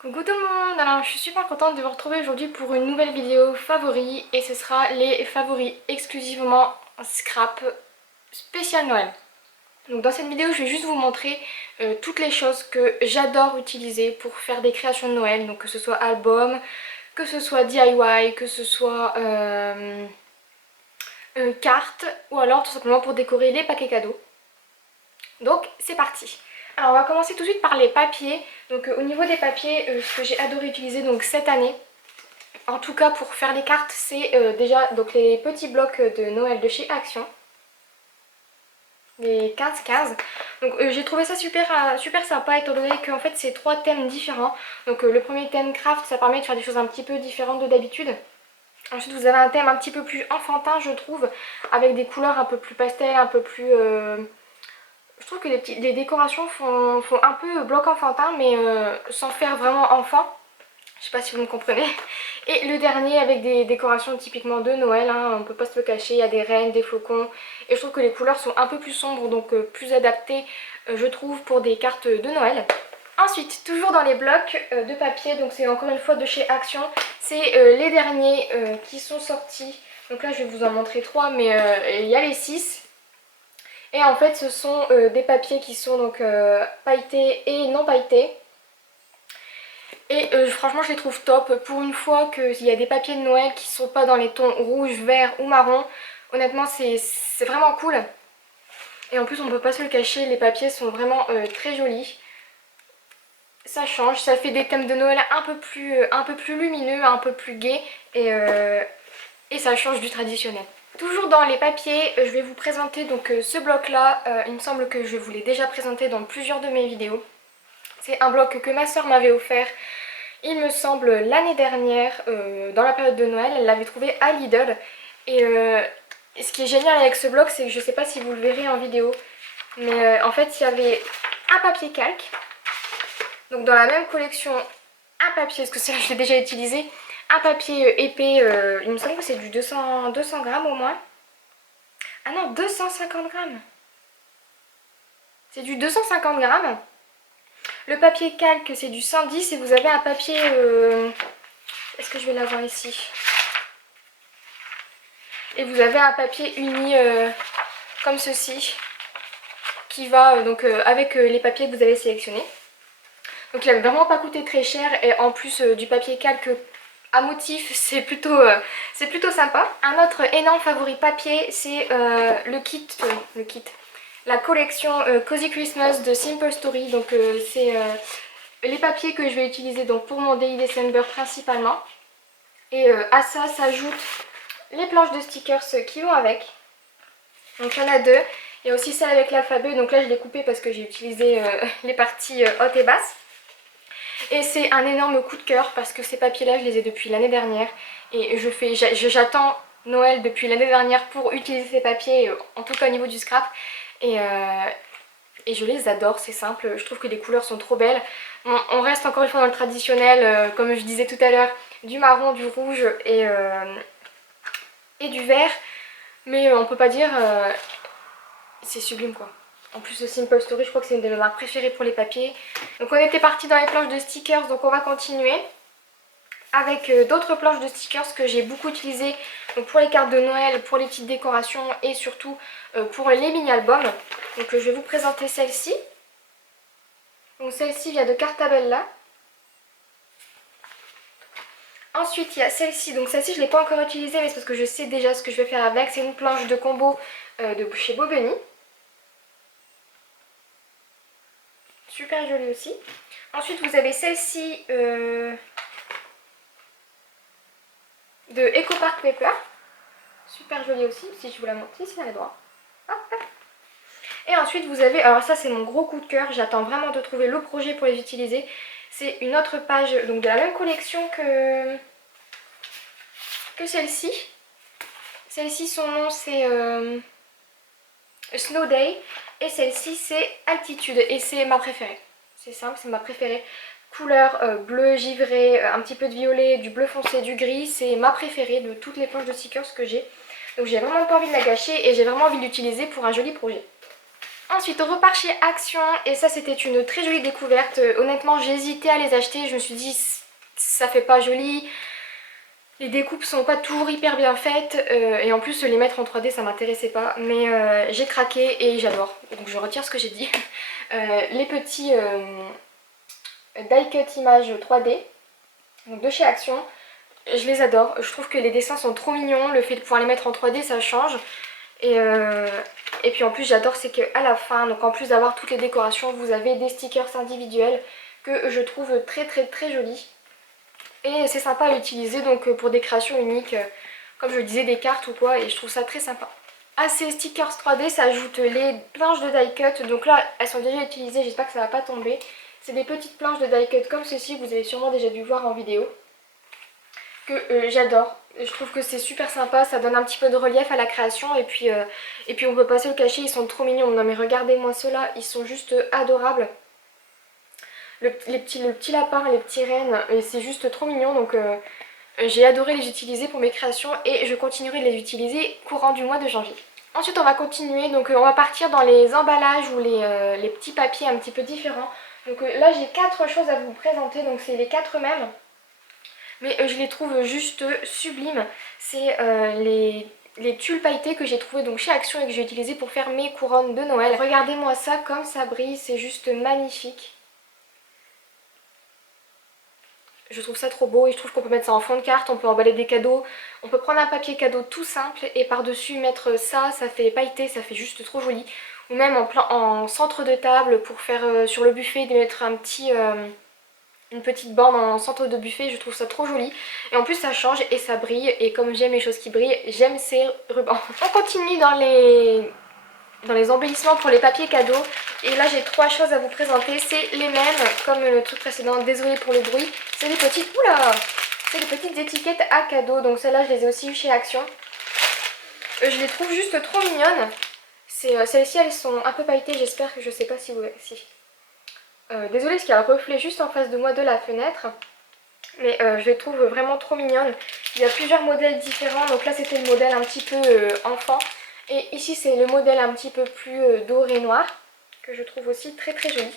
Coucou tout le monde, alors je suis super contente de vous retrouver aujourd'hui pour une nouvelle vidéo favoris et ce sera les favoris exclusivement scrap spécial Noël. Donc dans cette vidéo je vais juste vous montrer toutes les choses que j'adore utiliser pour faire des créations de Noël, donc que ce soit album, que ce soit DIY, que ce soit cartes ou alors tout simplement pour décorer les paquets cadeaux. Donc c'est parti. Alors on va commencer tout de suite par les papiers. Donc au niveau des papiers, ce que j'ai adoré utiliser donc cette année, en tout cas pour faire les cartes, c'est déjà donc les petits blocs de Noël de chez Action. Les 15-15. Donc j'ai trouvé ça super sympa étant donné qu'en fait c'est trois thèmes différents. Donc le premier thème craft, ça permet de faire des choses un petit peu différentes de d'habitude. Ensuite vous avez un thème un petit peu plus enfantin je trouve, avec des couleurs un peu plus pastel, un peu plus... Je trouve que les décorations font un peu bloc enfantin mais sans faire vraiment enfant. Je sais pas si vous me comprenez. Et le dernier avec des décorations typiquement de Noël, hein, on peut pas se le cacher, il y a des rennes, des flocons. Et je trouve que les couleurs sont un peu plus sombres, donc plus adaptées je trouve pour des cartes de Noël. Ensuite, toujours dans les blocs de papier, donc c'est encore une fois de chez Action, c'est les derniers qui sont sortis. Donc là je vais vous en montrer 3 mais il y a les 6. Et en fait ce sont des papiers qui sont donc pailletés et non pailletés. Et franchement je les trouve top. Pour une fois qu'il y a des papiers de Noël qui sont pas dans les tons rouge, vert ou marron, honnêtement c'est vraiment cool. Et en plus on peut pas se le cacher, les papiers sont vraiment très jolis. Ça change, ça fait des thèmes de Noël un peu plus lumineux, un peu plus gai et ça change du traditionnel. Toujours dans les papiers, je vais vous présenter donc ce bloc là, il me semble que je vous l'ai déjà présenté dans plusieurs de mes vidéos. C'est un bloc que ma soeur m'avait offert, il me semble l'année dernière, dans la période de Noël, elle l'avait trouvé à Lidl. Et ce qui est génial avec ce bloc, c'est que je ne sais pas si vous le verrez en vidéo, mais en fait il y avait un papier calque, donc dans la même collection, un papier, parce que ça je l'ai déjà utilisé, un papier épais, il me semble que c'est du 200 grammes au moins. Ah non, 250 grammes. C'est du 250 grammes. Le papier calque, c'est du 110 et vous avez un papier... Est-ce que je vais l'avoir ici? Et vous avez un papier uni comme ceci qui va donc avec les papiers que vous avez sélectionnés. Donc il n'a vraiment pas coûté très cher et en plus du papier calque à motif, c'est plutôt sympa. Un autre énorme favori papier, c'est le kit, la collection Cozy Christmas de Simple Story. Donc c'est les papiers que je vais utiliser donc pour mon Daily December principalement. Et à ça s'ajoutent les planches de stickers qui vont avec. Donc il y en a deux. Il y a aussi celle avec l'alphabet, donc là je l'ai coupé parce que j'ai utilisé les parties hautes et basses. Et c'est un énorme coup de cœur parce que ces papiers là je les ai depuis l'année dernière. Et j'attends Noël depuis l'année dernière pour utiliser ces papiers, en tout cas au niveau du scrap. Et je les adore, c'est simple, je trouve que les couleurs sont trop belles. On reste encore une fois dans le traditionnel, comme je disais tout à l'heure, du marron, du rouge et du vert. Mais on peut pas dire, c'est sublime quoi. En plus le Simple Story, je crois que c'est une de mes marques préférées pour les papiers. Donc on était parti dans les planches de stickers, donc on va continuer avec d'autres planches de stickers que j'ai beaucoup utilisées pour les cartes de Noël, pour les petites décorations et surtout pour les mini-albums. Donc je vais vous présenter celle-ci. Donc celle-ci vient de Cartabella. Ensuite il y a celle-ci, donc celle-ci je ne l'ai pas encore utilisée mais c'est parce que je sais déjà ce que je vais faire avec. C'est une planche de combo de chez Bobeni. Super jolie aussi. Ensuite vous avez celle-ci de Eco Park Paper. Super jolie aussi, si je vous la montre ici à la droite. Hop. Et ensuite vous avez, alors ça c'est mon gros coup de cœur, j'attends vraiment de trouver le projet pour les utiliser. C'est une autre page donc de la même collection que celle-ci. Celle-ci son nom c'est Snow Day et celle-ci c'est Altitude et c'est ma préférée. C'est simple, c'est ma préférée. Couleur bleu givré, un petit peu de violet, du bleu foncé, du gris, c'est ma préférée de toutes les planches de stickers que j'ai. Donc j'ai vraiment pas envie de la gâcher et j'ai vraiment envie de l'utiliser pour un joli projet. Ensuite on repart chez Action et ça c'était une très jolie découverte. Honnêtement j'ai hésité à les acheter, je me suis dit ça fait pas joli. Les découpes sont pas toujours hyper bien faites et en plus les mettre en 3D ça m'intéressait pas, mais j'ai craqué et j'adore, donc je retire ce que j'ai dit. Les petits die cut images 3D donc de chez Action, je les adore, je trouve que les dessins sont trop mignons, le fait de pouvoir les mettre en 3D ça change. Et puis en plus j'adore c'est qu'à la fin, donc en plus d'avoir toutes les décorations, vous avez des stickers individuels que je trouve très jolis. Et c'est sympa à utiliser donc pour des créations uniques, comme je disais des cartes ou quoi, et je trouve ça très sympa. À ces stickers 3D s'ajoutent les planches de die cut, donc là elles sont déjà utilisées, j'espère que ça va pas tomber. C'est des petites planches de die cut comme ceci, vous avez sûrement déjà dû voir en vidéo, que j'adore. Je trouve que c'est super sympa, ça donne un petit peu de relief à la création et puis on peut pas se le cacher, ils sont trop mignons. Non mais regardez-moi ceux-là, ils sont juste adorables. Le petit lapin, les petits rennes, c'est juste trop mignon donc j'ai adoré les utiliser pour mes créations et je continuerai de les utiliser courant du mois de janvier. Ensuite on va continuer, donc on va partir dans les emballages ou les petits papiers un petit peu différents. Donc là j'ai 4 choses à vous présenter, donc c'est les 4 mêmes. Mais je les trouve juste sublimes. C'est les tulles pailletées que j'ai trouvées donc chez Action et que j'ai utilisées pour faire mes couronnes de Noël. Regardez-moi ça, comme ça brille, c'est juste magnifique. Je trouve ça trop beau et je trouve qu'on peut mettre ça en fond de carte, on peut emballer des cadeaux. On peut prendre un papier cadeau tout simple et par-dessus mettre ça, ça fait pailleté, ça fait juste trop joli. Ou même en centre de table pour faire sur le buffet, de mettre une petite borne en centre de buffet, je trouve ça trop joli. Et en plus ça change et ça brille, et comme j'aime les choses qui brillent, j'aime ces rubans. On continue dans les embellissements pour les papiers cadeaux. Et là j'ai 3 choses à vous présenter, c'est les mêmes comme le truc précédent, désolée pour le bruit. C'est des petites, oula, c'est des petites étiquettes à cadeaux, donc celles-là je les ai aussi eues chez Action. Je les trouve juste trop mignonnes. Celles-ci elles sont un peu pailletées, j'espère que je sais pas si vous... Si. Désolée parce qu'il y a un reflet juste en face de moi de la fenêtre. Mais je les trouve vraiment trop mignonnes. Il y a plusieurs modèles différents. Donc là c'était le modèle un petit peu enfant. Et ici c'est le modèle un petit peu plus doré noir. Que je trouve aussi très joli.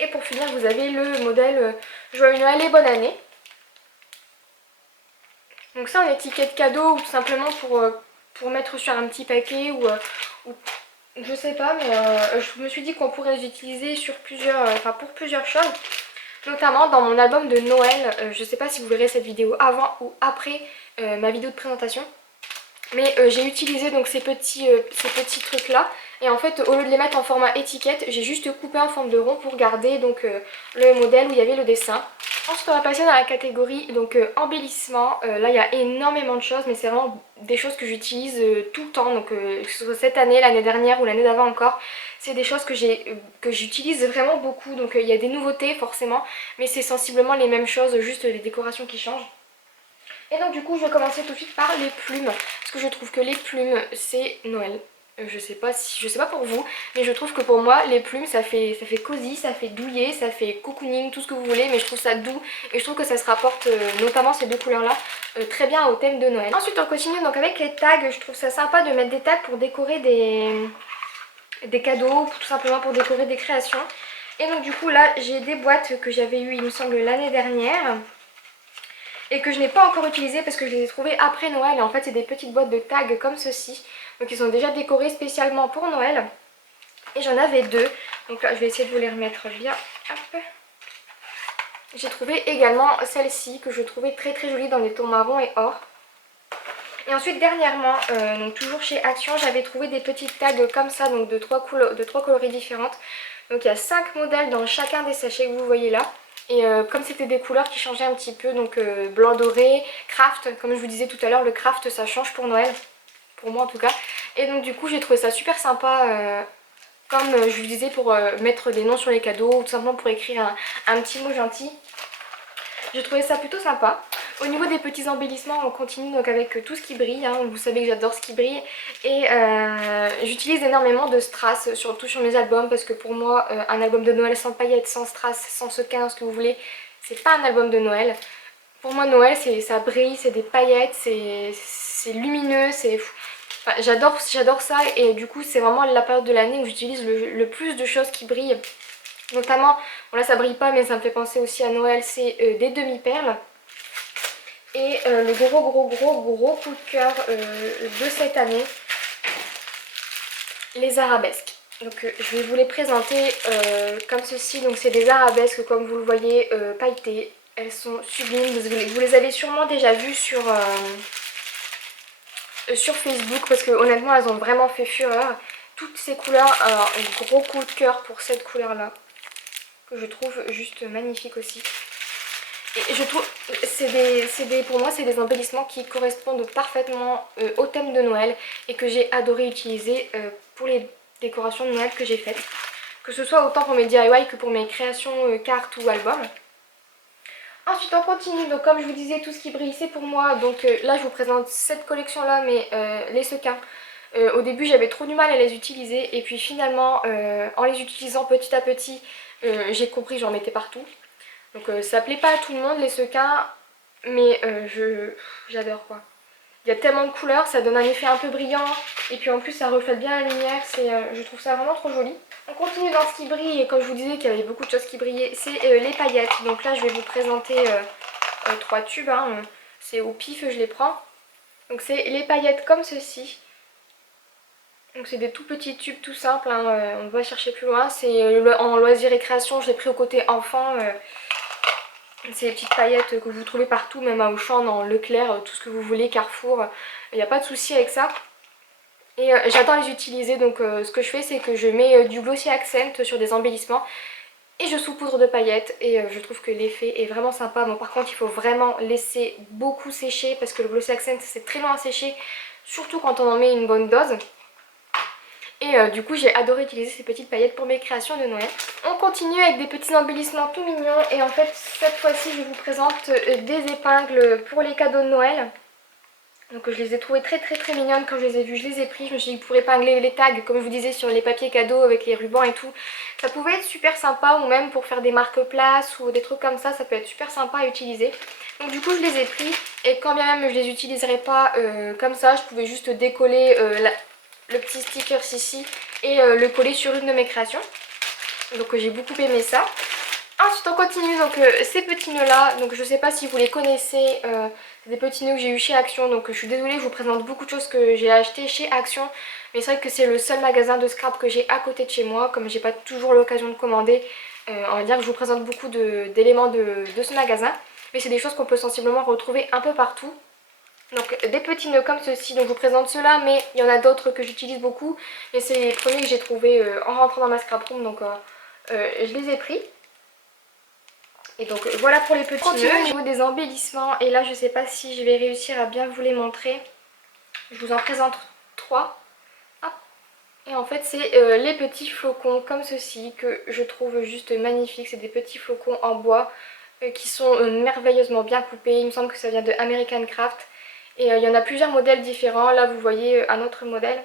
Et pour finir vous avez le modèle Joyeux Noël et bonne année. Donc ça en étiquette cadeau ou tout simplement pour mettre sur un petit paquet ou je sais pas, mais je me suis dit qu'on pourrait les utiliser sur pour plusieurs choses. Notamment dans mon album de Noël, je sais pas si vous verrez cette vidéo avant ou après ma vidéo de présentation. Mais j'ai utilisé donc ces petits trucs là. Et en fait au lieu de les mettre en format étiquette, j'ai juste coupé en forme de rond pour garder donc le modèle où il y avait le dessin. Ensuite on va passer dans la catégorie donc embellissement. Là il y a énormément de choses, mais c'est vraiment des choses que j'utilise tout le temps. Donc que ce soit cette année, l'année dernière ou l'année d'avant encore. C'est des choses que j'utilise vraiment beaucoup. Donc il y a des nouveautés forcément, mais c'est sensiblement les mêmes choses, juste les décorations qui changent. Et donc du coup je vais commencer tout de suite par les plumes, parce que je trouve que les plumes c'est Noël. Je sais pas pour vous, mais je trouve que pour moi les plumes ça fait cosy, ça fait douillet, ça fait cocooning, tout ce que vous voulez, mais je trouve ça doux et je trouve que ça se rapporte, notamment ces deux couleurs là, très bien au thème de Noël. Ensuite on continue donc avec les tags. Je trouve ça sympa de mettre des tags pour décorer des cadeaux, tout simplement pour décorer des créations. Et donc du coup là j'ai des boîtes que j'avais eues il me semble l'année dernière et que je n'ai pas encore utilisées parce que je les ai trouvées après Noël. Et en fait c'est des petites boîtes de tags comme ceci, donc ils sont déjà décorés spécialement pour Noël. Et j'en avais 2, donc là je vais essayer de vous les remettre bien. Hop. J'ai trouvé également celle-ci que je trouvais très jolie dans les tons marron et or. Et ensuite dernièrement, donc toujours chez Action, j'avais trouvé des petites tags comme ça, donc de 3 coloris différentes. Donc il y a 5 modèles dans chacun des sachets que vous voyez là. Et comme c'était des couleurs qui changeaient un petit peu, donc blanc doré, craft, comme je vous disais tout à l'heure, le craft ça change pour Noël, pour moi en tout cas. Et donc du coup j'ai trouvé ça super sympa, comme je vous disais, pour mettre des noms sur les cadeaux ou tout simplement pour écrire un petit mot gentil. J'ai trouvé ça plutôt sympa. Au niveau des petits embellissements, on continue donc avec tout ce qui brille, hein. Vous savez que j'adore ce qui brille. Et j'utilise énormément de strass, surtout sur mes albums, parce que pour moi, un album de Noël sans paillettes, sans strass, sans sequins, ce que vous voulez, c'est pas un album de Noël. Pour moi, Noël, ça brille, c'est des paillettes, c'est lumineux, c'est... Enfin, j'adore ça et du coup c'est vraiment la période de l'année où j'utilise le plus de choses qui brillent. Notamment, bon là ça brille pas mais ça me fait penser aussi à Noël, c'est des demi-perles. Et le gros coup de cœur de cette année, les arabesques. Donc je vais vous les présenter comme ceci. Donc c'est des arabesques comme vous le voyez pailletées. Elles sont sublimes, vous les avez sûrement déjà vues sur Facebook parce que honnêtement elles ont vraiment fait fureur. Toutes ces couleurs, alors un gros coup de cœur pour cette couleur là que je trouve juste magnifique aussi. Et je trouve, pour moi c'est des embellissements qui correspondent parfaitement au thème de Noël et que j'ai adoré utiliser pour les décorations de Noël que j'ai faites. Que ce soit autant pour mes DIY que pour mes créations cartes ou albums. Ensuite on continue, donc comme je vous disais tout ce qui brille c'est pour moi, donc là je vous présente cette collection là mais les sequins. Au début j'avais trop du mal à les utiliser et puis finalement en les utilisant petit à petit j'ai compris, j'en mettais partout. Donc ça plaît pas à tout le monde les sequins mais j'adore quoi. Il y a tellement de couleurs, ça donne un effet un peu brillant et puis en plus ça reflète bien la lumière, je trouve ça vraiment trop joli. On continue dans ce qui brille et comme je vous disais qu'il y avait beaucoup de choses qui brillaient, c'est les paillettes. Donc là je vais vous présenter 3 tubes, hein. C'est au pif je les prends. Donc c'est les paillettes comme ceci. Donc c'est des tout petits tubes tout simples, hein. On va chercher plus loin. C'est en loisir et création, je l'ai pris au côté enfant. C'est les petites paillettes que vous trouvez partout, même à Auchan, dans Leclerc, tout ce que vous voulez, Carrefour. Il n'y a pas de souci avec ça. Et j'adore les utiliser, donc ce que je fais c'est que je mets du glossy accent sur des embellissements et je saupoudre de paillettes et je trouve que l'effet est vraiment sympa. Bon par contre il faut vraiment laisser beaucoup sécher parce que le glossy accent c'est très long à sécher, surtout quand on en met une bonne dose. Et du coup j'ai adoré utiliser ces petites paillettes pour mes créations de Noël. On continue avec des petits embellissements tout mignons et en fait cette fois-ci je vous présente des épingles pour les cadeaux de Noël. Donc je les ai trouvées très mignonnes quand je les ai vues, je les ai pris, je me suis dit pour épingler les tags comme je vous disais sur les papiers cadeaux avec les rubans et tout. Ça pouvait être super sympa ou même pour faire des marque-places ou des trucs comme ça peut être super sympa à utiliser. Donc du coup je les ai pris et quand bien même je les utiliserais pas comme ça, je pouvais juste décoller le petit sticker ici et le coller sur une de mes créations. Donc j'ai beaucoup aimé ça. Ensuite on continue donc ces petits nœuds là, donc je sais pas si vous les connaissez, c'est des petits nœuds que j'ai eu chez Action, donc je suis désolée je vous présente beaucoup de choses que j'ai acheté chez Action, mais c'est vrai que c'est le seul magasin de scrap que j'ai à côté de chez moi, comme j'ai pas toujours l'occasion de commander, on va dire que je vous présente beaucoup d'éléments de ce magasin, mais c'est des choses qu'on peut sensiblement retrouver un peu partout. Donc des petits nœuds comme ceci, donc je vous présente ceux-là, mais il y en a d'autres que j'utilise beaucoup, mais c'est les premiers que j'ai trouvés en rentrant dans ma scrap room, donc je les ai pris. Et donc voilà pour les petits nœuds. Au niveau des embellissements, et là je sais pas si je vais réussir à bien vous les montrer. Je vous en présente 3. Hop. Et en fait c'est les petits flocons comme ceci que je trouve juste magnifiques. C'est des petits flocons en bois qui sont merveilleusement bien coupés. Il me semble que ça vient de American Craft. Et il y en a plusieurs modèles différents. Là vous voyez un autre modèle.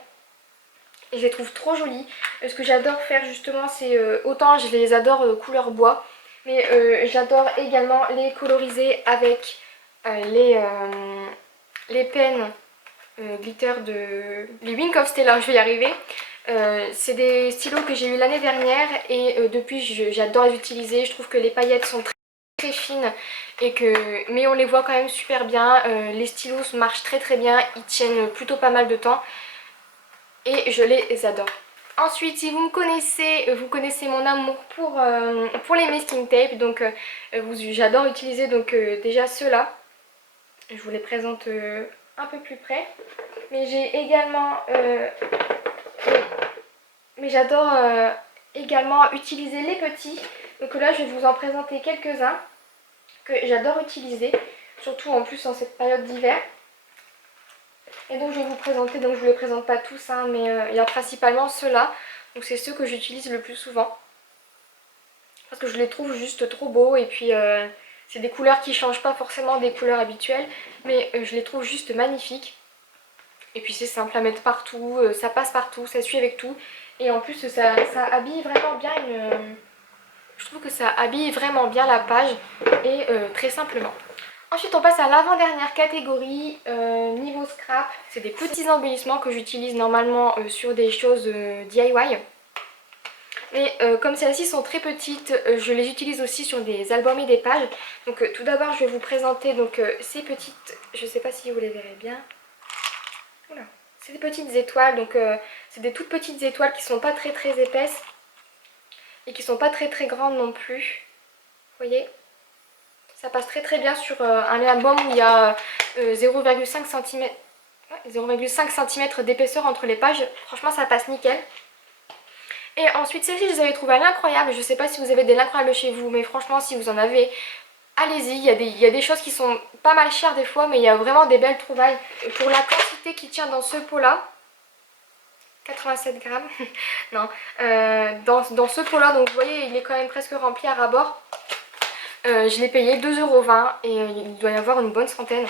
Et je les trouve trop jolis. Ce que j'adore faire justement c'est autant je les adore couleur bois. Mais j'adore également les coloriser avec les pens glitter de les Wink of Stella, je vais y arriver. C'est des stylos que j'ai eu l'année dernière et depuis j'adore les utiliser. Je trouve que les paillettes sont très fines mais on les voit quand même super bien. Les stylos marchent très bien, ils tiennent plutôt pas mal de temps et je les adore. Ensuite, si vous me connaissez, vous connaissez mon amour pour les masking tape. Donc j'adore utiliser donc déjà ceux-là. Je vous les présente un peu plus près. Mais j'ai également... mais j'adore également utiliser les petits. Donc là, je vais vous en présenter quelques-uns que j'adore utiliser. Surtout en plus en cette période d'hiver. Et donc je vais vous présenter, donc je ne vous les présente pas tous, hein, mais il y a principalement ceux-là. Donc c'est ceux que j'utilise le plus souvent. Parce que je les trouve juste trop beaux et puis c'est des couleurs qui ne changent pas forcément des couleurs habituelles. Mais je les trouve juste magnifiques. Et puis c'est simple à mettre partout, ça passe partout, ça suit avec tout. Et en plus ça habille vraiment bien je trouve que ça habille vraiment bien la page et très simplement. Ensuite on passe à l'avant-dernière catégorie, niveau scrap. C'est des petits embellissements que j'utilise normalement sur des choses DIY. Mais comme celles-ci sont très petites, je les utilise aussi sur des albums et des pages. Donc tout d'abord je vais vous présenter donc, ces petites, je ne sais pas si vous les verrez bien. Oula. C'est des petites étoiles, donc c'est des toutes petites étoiles qui sont pas très épaisses. Et qui sont pas très grandes non plus. Vous voyez? Ça passe très bien sur un album où il y a 0,5 cm, 0,5 cm d'épaisseur entre les pages. Franchement ça passe nickel. Et ensuite celles-ci je les avais trouvées à l'incroyable. Je sais pas si vous avez des l'incroyable chez vous, mais franchement si vous en avez, allez-y. Il y a des choses qui sont pas mal chères des fois, mais il y a vraiment des belles trouvailles. Pour la quantité qui tient dans ce pot là, 87 grammes, non, dans ce pot là, donc vous voyez il est quand même presque rempli à ras-bord. Je l'ai payé 2,20 € et il doit y avoir une bonne centaine.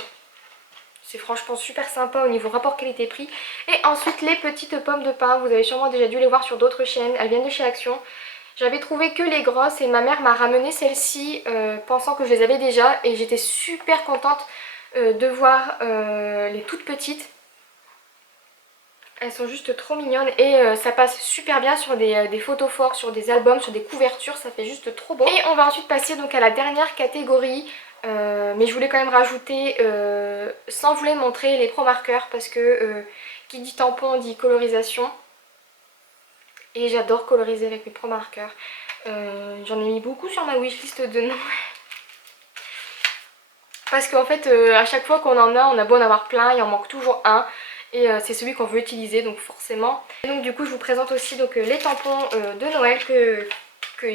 C'est franchement super sympa au niveau rapport qualité-prix. Et ensuite les petites pommes de pin, vous avez sûrement déjà dû les voir sur d'autres chaînes, elles viennent de chez Action. J'avais trouvé que les grosses et ma mère m'a ramené celles-ci pensant que je les avais déjà. Et j'étais super contente de voir les toutes petites. Elles sont juste trop mignonnes et ça passe super bien sur des photos forts, sur des albums, sur des couvertures, ça fait juste trop beau. Et on va ensuite passer donc à la dernière catégorie, mais je voulais quand même rajouter, sans vous les montrer, les pro marqueurs parce que qui dit tampon dit colorisation. Et j'adore coloriser avec mes pro marqueurs. J'en ai mis beaucoup sur ma wishlist de Noël. Parce qu'en fait à chaque fois qu'on en a, on a beau en avoir plein, il en manque toujours un. Et c'est celui qu'on veut utiliser donc forcément. Et donc du coup je vous présente aussi donc, les tampons de Noël que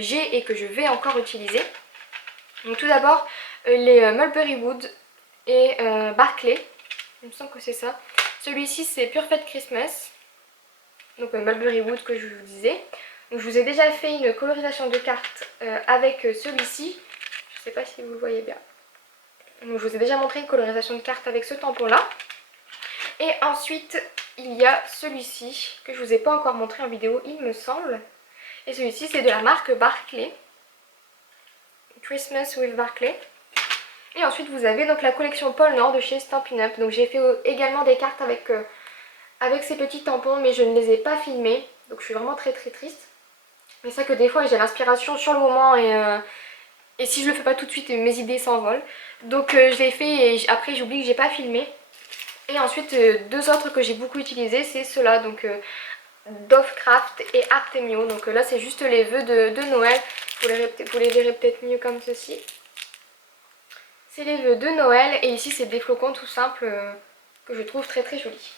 j'ai et que je vais encore utiliser. Donc tout d'abord les Mulberry Wood et Barclay. Il me semble que c'est ça. Celui-ci c'est Perfect Christmas. Donc Mulberry Wood que je vous disais. Donc, je vous ai déjà fait une colorisation de cartes avec celui-ci. Je ne sais pas si vous le voyez bien. Donc, je vous ai déjà montré une colorisation de cartes avec ce tampon là. Et ensuite il y a celui-ci que je vous ai pas encore montré en vidéo il me semble. Et celui-ci c'est de la marque Barclay. Christmas with Barclay. Et ensuite vous avez donc la collection Pôle Nord de chez Stampin' Up. Donc j'ai fait également des cartes avec ces petits tampons mais je ne les ai pas filmés. Donc je suis vraiment très triste. Mais c'est que des fois j'ai l'inspiration sur le moment et si je le fais pas tout de suite mes idées s'envolent. Donc je l'ai fait et après j'oublie que j'ai pas filmé. Et ensuite deux autres que j'ai beaucoup utilisés c'est ceux-là, donc Dove Craft et Artemio. Donc là c'est juste les vœux de Noël, vous les verrez peut-être mieux comme ceci. C'est les vœux de Noël et ici c'est des flocons tout simples que je trouve très jolis.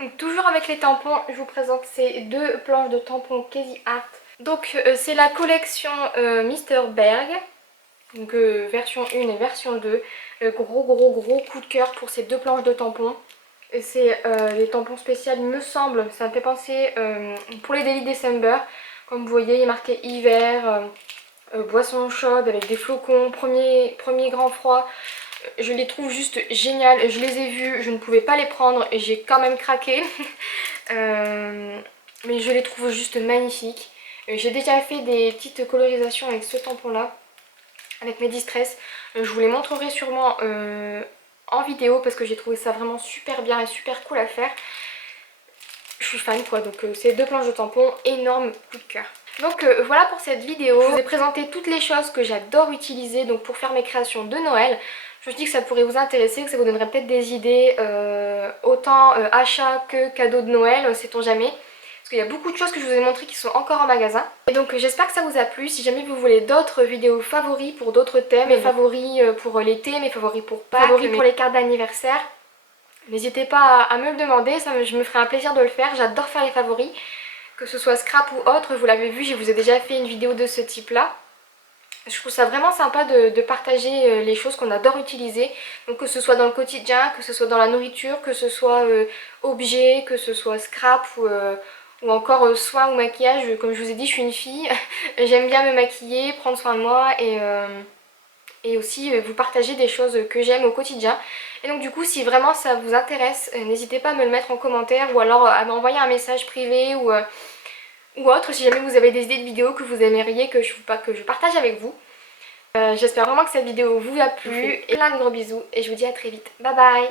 Donc toujours avec les tampons, je vous présente ces deux planches de tampons Casey Art. Donc c'est la collection Mr. Berg. Donc version 1 et version 2. Gros coup de cœur pour ces deux planches de tampons. C'est les tampons spéciaux il me semble, ça me fait penser pour les Daily December. Comme vous voyez il est marqué hiver, boisson chaude avec des flocons, premier grand froid. Je les trouve juste géniales, je les ai vus, je ne pouvais pas les prendre et j'ai quand même craqué. Mais je les trouve juste magnifiques. J'ai déjà fait des petites colorisations avec ce tampon là, avec mes Distress. Je vous les montrerai sûrement en vidéo parce que j'ai trouvé ça vraiment super bien et super cool à faire. Je suis fan quoi, donc ces deux planches de tampons, énorme coup de cœur. Donc voilà pour cette vidéo, je vous ai présenté toutes les choses que j'adore utiliser donc pour faire mes créations de Noël. Je me dis que ça pourrait vous intéresser, que ça vous donnerait peut-être des idées, autant achat que cadeau de Noël, sait-on jamais. Parce qu'il y a beaucoup de choses que je vous ai montrées qui sont encore en magasin. Et donc j'espère que ça vous a plu. Si jamais vous voulez d'autres vidéos favoris pour d'autres thèmes, mes favoris pour l'été, mes favoris pour Pâques, favoris pour les cartes d'anniversaire, n'hésitez pas à me le demander, je me ferai un plaisir de le faire. J'adore faire les favoris, que ce soit scrap ou autre. Vous l'avez vu, je vous ai déjà fait une vidéo de ce type là. Je trouve ça vraiment sympa de partager les choses qu'on adore utiliser. Donc que ce soit dans le quotidien, que ce soit dans la nourriture, que ce soit objet, que ce soit scrap ou encore soins ou maquillage. Comme je vous ai dit, je suis une fille, j'aime bien me maquiller, prendre soin de moi et aussi vous partager des choses que j'aime au quotidien. Et donc du coup si vraiment ça vous intéresse, n'hésitez pas à me le mettre en commentaire ou alors à m'envoyer un message privé ou autre si jamais vous avez des idées de vidéos que vous aimeriez que je partage avec vous. J'espère vraiment que cette vidéo vous a plu. Et plein de gros bisous et je vous dis à très vite. Bye bye.